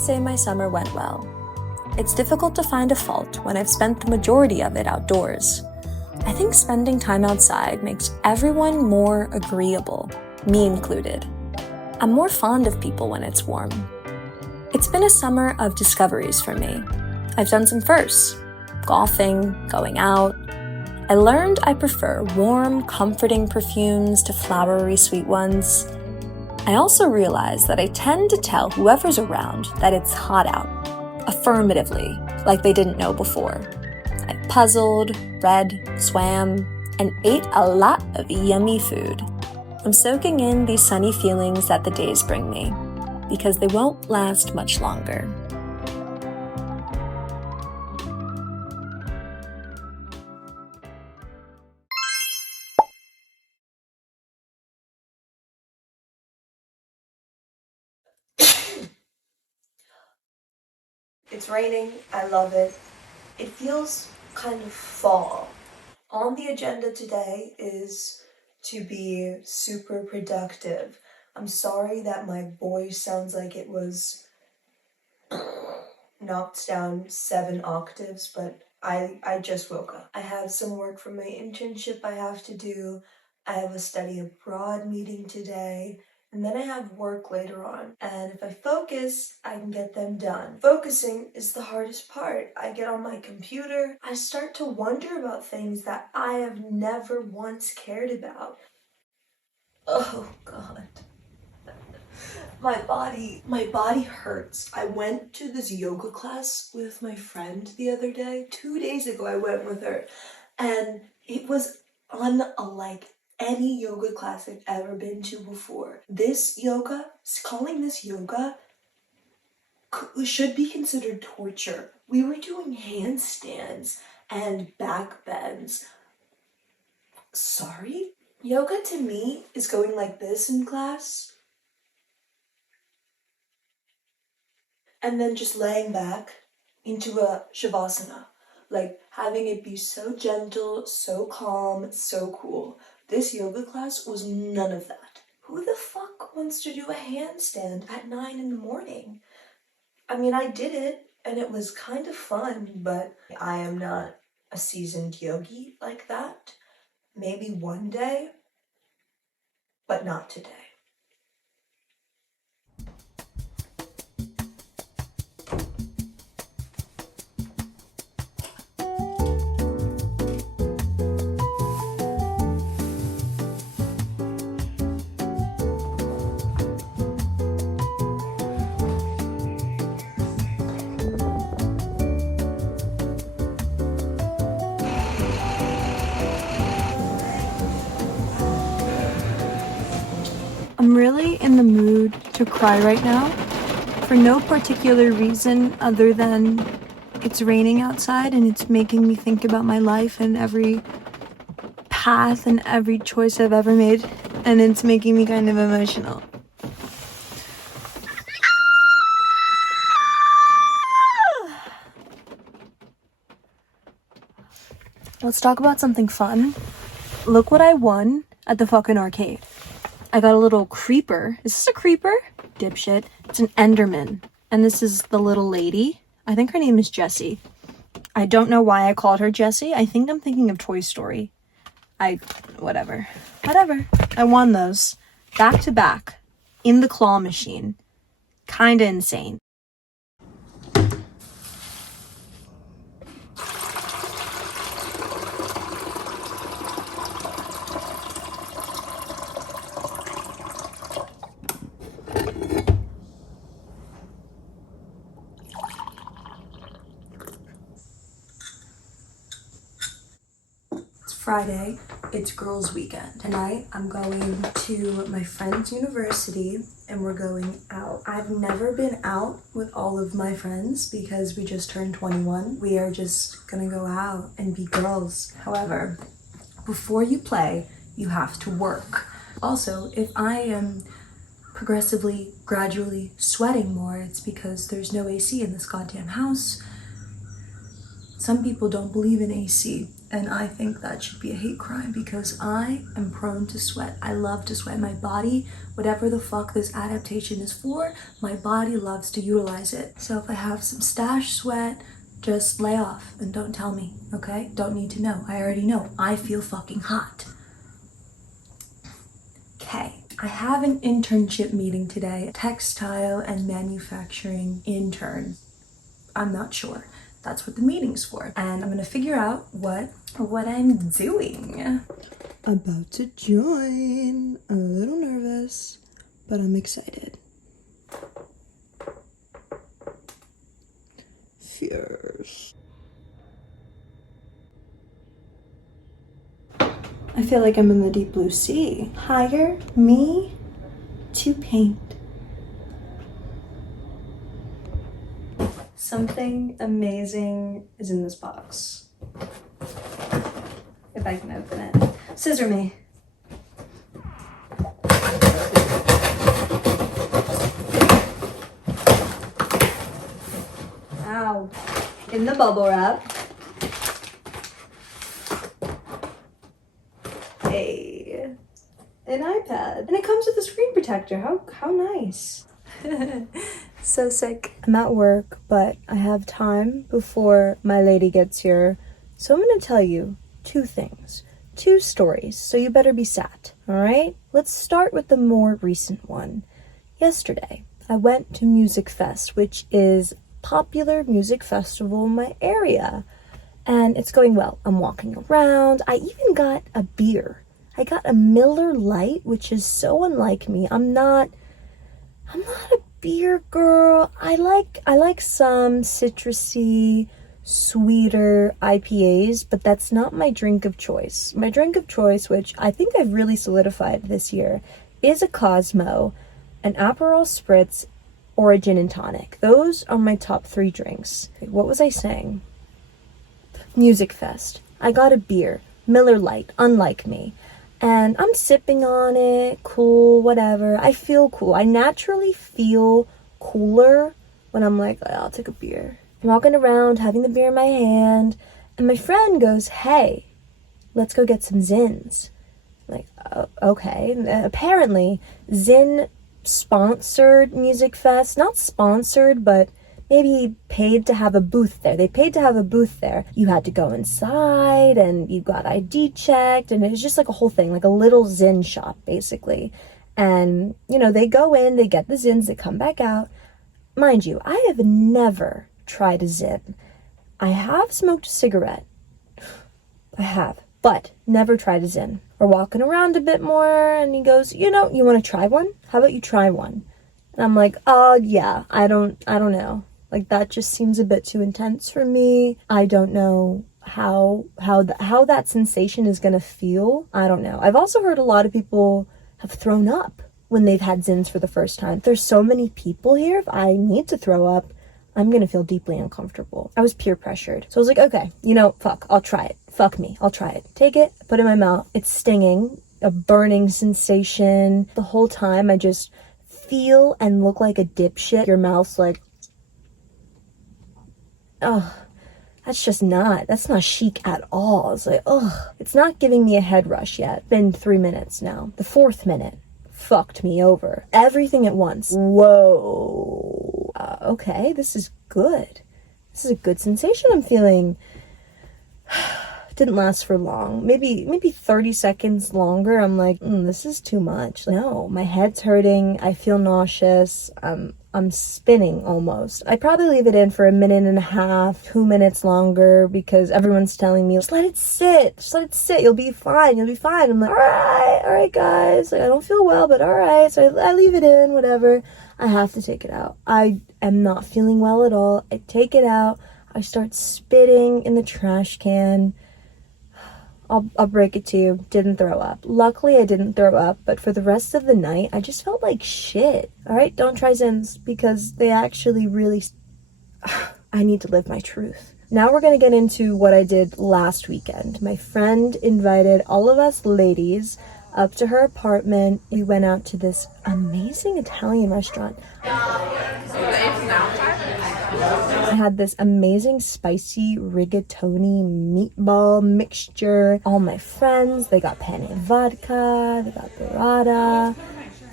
I'd say my summer went well. It's difficult to find a fault when I've spent the majority of it outdoors. I think spending time outside makes everyone more agreeable, me included. I'm more fond of people when it's warm. It's been a summer of discoveries for me. I've done some firsts: golfing, going out. I learned I prefer warm, comforting perfumes to flowery, sweet ones. I also realized that I tend to tell whoever's around that it's hot out, affirmatively, like they didn't know before. I puzzled, read, swam, and ate a lot of yummy food. I'm soaking in these sunny feelings that the days bring me, because they won't last much longer. It's raining, I love it. It feels kind of fall. On the agenda today is to be super productive. I'm sorry that my voice sounds like it was knocked down 7 octaves, but I just woke up. I have some work from my internship I have to do. I have a study abroad meeting today. And then I have work later on. And if I focus, I can get them done. Focusing is the hardest part. I get on my computer, I start to wonder about things that I have never once cared about. Oh God. My body hurts. I went to this yoga class with my friend the other day. 2 days ago I went with her, and it was unlike any yoga class I've ever been to before. Calling this yoga should be considered torture. We were doing handstands and back bends. Sorry? Yoga to me is going like this in class, and then just laying back into a shavasana, like having it be so gentle, so calm, so cool. This yoga class was none of that. Who the fuck wants to do a handstand at 9 in the morning? I mean, I did it and it was kind of fun, but I am not a seasoned yogi like that. Maybe one day, but not today. I'm really in the mood to cry right now, for no particular reason other than it's raining outside and it's making me think about my life and every path and every choice I've ever made, and it's making me kind of emotional. Let's talk about something fun. Look what I won at the fucking arcade. I got a little creeper. Is this a creeper? Dipshit. It's an Enderman. And this is the little lady. I think her name is Jessie. I don't know why I called her Jessie. I think I'm thinking of Toy Story. Whatever. I won those. Back to back. In the claw machine. Kinda insane. Friday, it's girls' weekend. Tonight, I'm going to my friend's university and we're going out. I've never been out with all of my friends because we just turned 21. We are just gonna go out and be girls. However, before you play, you have to work. Also, if I am progressively, gradually sweating more, it's because there's no AC in this goddamn house. Some people don't believe in AC. And I think that should be a hate crime because I am prone to sweat. I love to sweat. My body, whatever the fuck this adaptation is for, my body loves to utilize it. So if I have some stash sweat, just lay off and don't tell me, okay? Don't need to know. I already know. I feel fucking hot. Okay. I have an internship meeting today. Textile and manufacturing intern. I'm not sure. That's what the meeting's for. And I'm gonna figure out what I'm doing. About to join. I'm a little nervous, but I'm excited. Fierce. I feel like I'm in the deep blue sea. Hire me to paint. Something amazing is in this box. If I can open it. Scissor me. Ow. In the bubble wrap. Hey. An iPad. And it comes with a screen protector. How nice. So sick. I'm at work, but I have time before my lady gets here. So I'm gonna tell you 2 things. 2 stories, so you better be sat, alright? Let's start with the more recent one. Yesterday, I went to Music Fest, which is a popular music festival in my area. And it's going well. I'm walking around. I even got a beer. I got a Miller Lite, which is so unlike me. I'm not a beer girl. I like some citrusy, sweeter IPAs, but that's not my drink of choice. My drink of choice, which I think I've really solidified this year, is a Cosmo, an Aperol Spritz, or a gin and tonic. Those are my top 3 drinks. What was I saying? Music Fest. I got a beer, Miller Lite, unlike me. And I'm sipping on it, cool, whatever. I feel cool. I naturally feel cooler when I'm like, oh, I'll take a beer. I'm walking around, having the beer in my hand, and my friend goes, hey, let's go get some Zins. I'm like, oh, okay. And apparently, Zin sponsored Music Fest. Not sponsored, but maybe paid to have a booth there. They paid to have a booth there. You had to go inside and you got ID checked, and it was just like a whole thing, like a little Zin shop basically. And they go in, they get the Zins, they come back out. Mind you, I have never tried a Zin. I have smoked a cigarette. I have, but never tried a Zin. We're walking around a bit more and he goes, you want to try one? How about you try one? And I'm like, oh yeah, I don't know. Like, that just seems a bit too intense for me. I don't know how that sensation is gonna feel. I don't know. I've also heard a lot of people have thrown up when they've had Zins for the first time. There's so many people here. If I need to throw up, I'm gonna feel deeply uncomfortable. I was peer pressured. So I was like, okay, fuck, I'll try it. Fuck me, I'll try it. Take it, put it in my mouth. It's stinging, a burning sensation. The whole time I just feel and look like a dipshit. Your mouth's like, oh, that's not chic at all. It's like, it's not giving me a head rush yet. It's been 3 minutes now. The 4th minute fucked me over. Everything at once. Whoa. Okay, this is good. This is a good sensation I'm feeling. Didn't last for long. Maybe 30 seconds longer. I'm like, this is too much. No, my head's hurting. I feel nauseous. I'm spinning almost. I probably leave it in for 1.5 minutes, 2 minutes longer because everyone's telling me, just let it sit. You'll be fine. I'm like, all right, guys. Like, I don't feel well, but all right. So I leave it in, whatever. I have to take it out. I am not feeling well at all. I take it out. I start spitting in the trash can. I'll break it to you, didn't throw up. Luckily, I didn't throw up, but for the rest of the night, I just felt like shit. All right, don't try Zins because they actually really... I need to live my truth. Now we're going to get into what I did last weekend. My friend invited all of us ladies up to her apartment. We went out to this amazing Italian restaurant. I had this amazing spicy rigatoni meatball mixture. All my friends, they got penne vodka, they got burrata.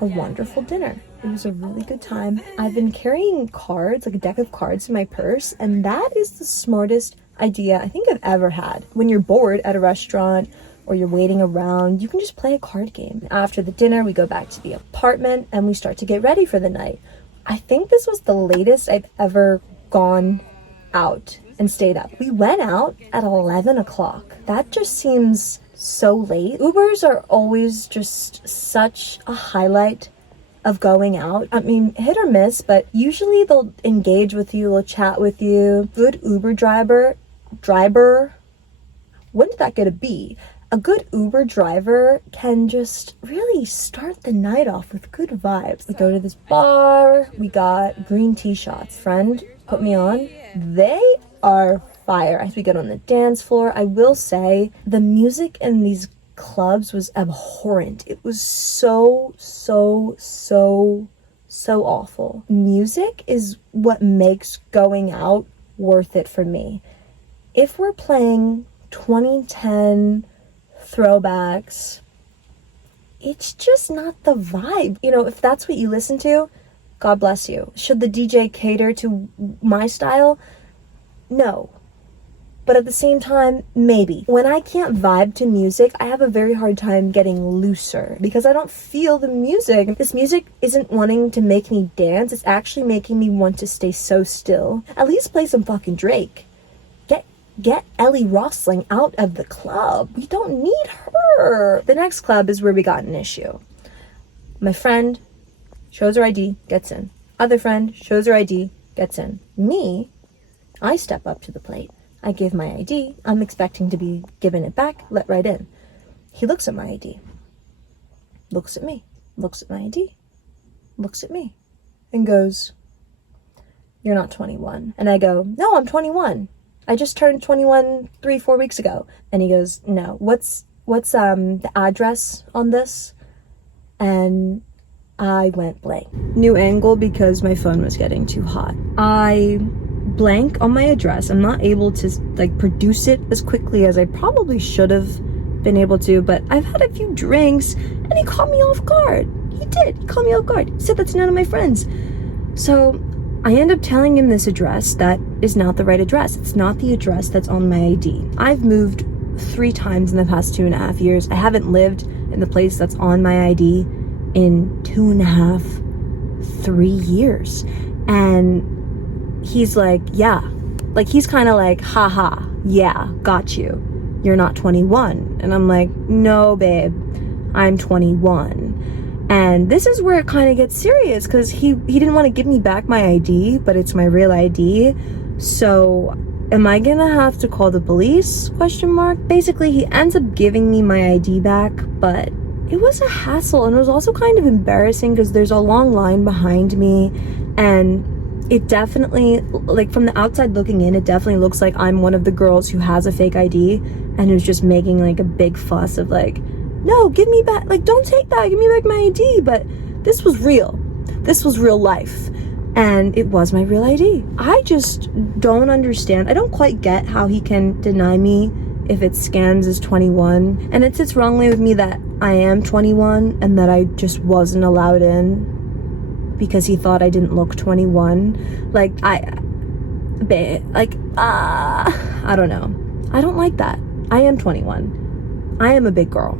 A wonderful dinner. It was a really good time. I've been carrying cards, like a deck of cards in my purse, and that is the smartest idea I think I've ever had. When you're bored at a restaurant or you're waiting around, you can just play a card game. After the dinner, we go back to the apartment and we start to get ready for the night. I think this was the latest I've ever gone out and stayed up. We went out at 11 o'clock. That just seems so late. Ubers are always just such a highlight of going out. I mean, hit or miss, but usually they'll engage with you, they'll chat with you. Good Uber driver, when did that get a B? A good Uber driver can just really start the night off with good vibes. We go to this bar, we got green tea shots. Friend put me on. They are fire. As we get on the dance floor, I will say the music in these clubs was abhorrent. It was so awful. Music is what makes going out worth it for me. If we're playing 2010 throwbacks, it's just not the vibe. You know, if that's what you listen to, God bless you. Should the DJ cater to my style? No. But at the same time, maybe. When I can't vibe to music, I have a very hard time getting looser because I don't feel the music. This music isn't wanting to make me dance. It's actually making me want to stay so still. At least play some fucking Drake. Get Ellie Rosling out of the club. We don't need her. The next club is where we got an issue. My friend shows her ID, gets in. Other friend shows her ID, gets in. Me, I step up to the plate. I give my ID. I'm expecting to be given it back, let right in. He looks at my ID, looks at me, looks at my ID, looks at me, and goes, "You're not 21. And I go, "No, I'm 21. I just turned 21 3-4 weeks ago." And he goes, "No, what's the address on this?" And I went blank. New angle because my phone was getting too hot. I blank on my address. I'm not able to produce it as quickly as I probably should have been able to, but I've had a few drinks and he caught me off guard. He did. He caught me off guard. He said that's none of my friends. So I end up telling him this address that is not the right address. It's not the address that's on my ID. I've moved 3 times in the past 2.5 years. I haven't lived in the place that's on my ID in 2.5, 3 years. And he's like, yeah. Like, he's kind of like, haha, yeah, got you. You're not 21. And I'm like, no, babe, I'm 21. And this is where it kind of gets serious because he didn't want to give me back my ID, but it's my real ID. So am I gonna have to call the police? ? Basically, he ends up giving me my ID back, but it was a hassle and it was also kind of embarrassing because there's a long line behind me, and it definitely, like, from the outside looking in, it definitely looks like I'm one of the girls who has a fake ID and who's just making like a big fuss of like, no, give me back, like, don't take that, give me back my ID. But this was real. This was real life. And it was my real ID. I just don't understand. I don't quite get how he can deny me if it scans as 21. And it sits wrongly with me that I am 21 and that I just wasn't allowed in because he thought I didn't look 21. Like, I don't know. I don't like that. I am 21. I am a big girl.